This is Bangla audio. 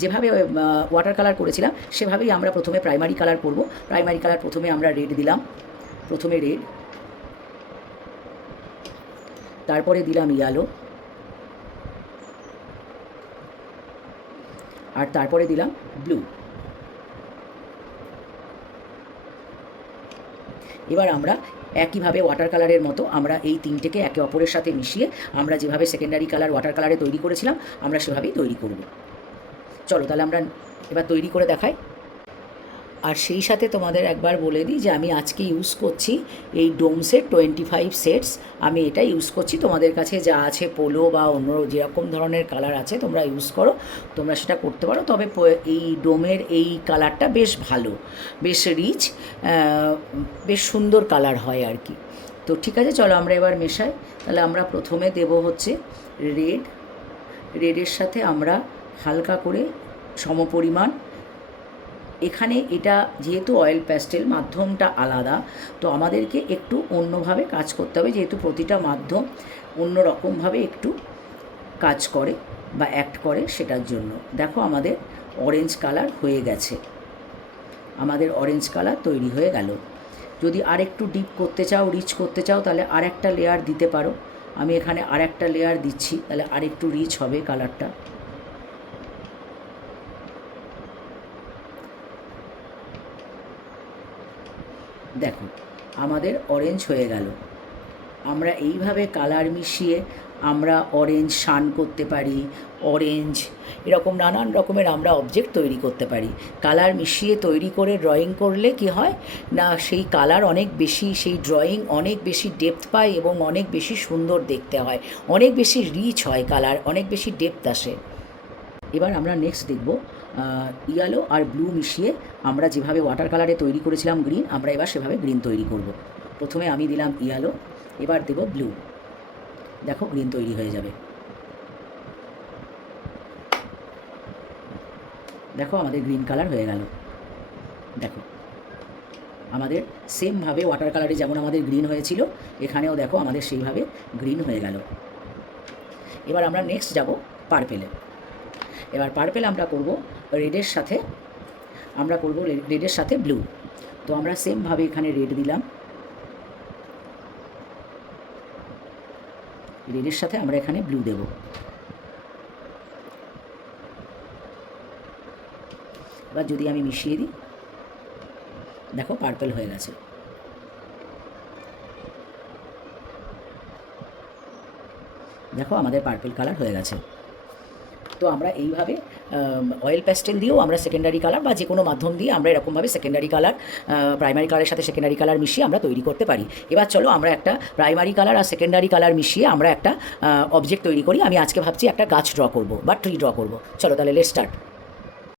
যেভাবে ওয়াটার কালার করেছিলাম সেভাবেই আমরা প্রথমে প্রাইমারি কালার করব। প্রাইমারি কালার প্রথমে আমরা রেড দিলাম, প্রথমে রেড, তারপরে দিলাম ইয়েলো, আর তারপরে দিলাম ব্লু। এবার আমরা একইভাবে ওয়াটার কালারের মতো আমরা এই তিনটেকে একে অপরের সাথে মিশিয়ে আমরা যেভাবে সেকেন্ডারি কালার ওয়াটার কালারে তৈরি করেছিলাম আমরা সেভাবেই তৈরি করব। চলো তাহলে আমরা এবার তৈরি করে দেখাই। আর সেই সাথে তোমাদের একবার বলে দিই যে আমি আজকে ইউজ করছি এই ডোমসের 25 সেটস। আমি এটা ইউজ করছি, তোমাদের কাছে যা আছে পোলো বা অন্য যেরকম ধরনের কালার আছে তোমরা ইউজ করো, তোমরা সেটা করতে পারো। তবে এই ডোমের এই কালারটা বেশ ভালো, বেশ রিচ, বেশ সুন্দর কালার হয় আর কি। তো ঠিক আছে, চলো আমরা এবার মেশাই। তাহলে আমরা প্রথমে দেব হচ্ছে রেড, রেডের সাথে আমরা হালকা করে সমপরিমাণ, এখানে এটা যেহেতু অয়েল প্যাস্টেল মাধ্যমটা আলাদা, তো আমাদেরকে একটু অন্যভাবে কাজ করতে হবে, যেহেতু প্রতিটা মাধ্যম অন্য রকমভাবে একটু কাজ করে বা অ্যাক্ট করে, সেটার জন্য দেখো আমাদের অরেঞ্জ কালার হয়ে গেছে, আমাদের অরেঞ্জ কালার তৈরি হয়ে গেল। যদি আর একটু ডিপ করতে চাও, রিচ করতে চাও, তাহলে আর একটা লেয়ার দিতে পারো। আমি এখানে আর একটা লেয়ার দিচ্ছি, তাহলে আর একটু রিচ হবে কালারটা। দেখো আমাদের অরেঞ্জ হয়ে গেল। আমরা এইভাবে কালার মিশিয়ে আমরা অরেঞ্জ শান করতে পারি, অরেঞ্জ এরকম নানান রকমের আমরা অবজেক্ট তৈরি করতে পারি। কালার মিশিয়ে তৈরি করে ড্রয়িং করলে কি হয় না, সেই কালার অনেক বেশি, সেই ড্রয়িং অনেক বেশি ডেপথ পায় এবং অনেক বেশি সুন্দর দেখতে হয়, অনেক বেশি রিচ হয় কালার, অনেক বেশি ডেপথ আসে। এবার আমরা নেক্সট দেখব ইয়েলো আর ব্লু মিশিয়ে আমরা যেভাবে ওয়াটার কালারে তৈরি করেছিলাম গ্রিন, আমরা এবার সেভাবে গ্রিন তৈরি করব। প্রথমে আমি দিলাম ইয়েলো, এবার দেব ব্লু, দেখো গ্রিন তৈরি হয়ে যাবে। দেখো আমাদের গ্রিন কালার হয়ে গেল। দেখো আমাদের সেমভাবে ওয়াটার কালারে যেমন আমাদের গ্রিন হয়েছিল, এখানেও দেখো আমাদের সেইভাবে গ্রিন হয়ে গেল। এবার আমরা নেক্সট যাব পার্পেলে। এবার পার্পেল আমরা করব রেডের সাথে, আমরা করব রেডের সাথে ব্লু। তো আমরা সেমভাবে এখানে রেড দিলাম, রেডের সাথে আমরা এখানে ব্লু দেব। এবার যদি আমি মিশিয়ে দিই, দেখো পার্পেল হয়ে গেছে। দেখো আমাদের পার্পেল কালার হয়ে গেছে। তো আমরা এইভাবে অয়েল প্যাস্টেল দিয়েও আমরা সেকেন্ডারি কালার বা যে কোনো মাধ্যম দিয়ে আমরা এরকমভাবে সেকেন্ডারি কালার, প্রাইমারি কালারের সাথে সেকেন্ডারি কালার মিশিয়ে আমরা তৈরি করতে পারি। এবার চলো আমরা একটা প্রাইমারি কালার আর সেকেন্ডারি কালার মিশিয়ে আমরা একটা অবজেক্ট তৈরি করি। আমি আজকে ভাবছি একটা গাছ ড্র করব বা ট্রি ড্র করব। চলো তাহলে লেটস স্টার্ট।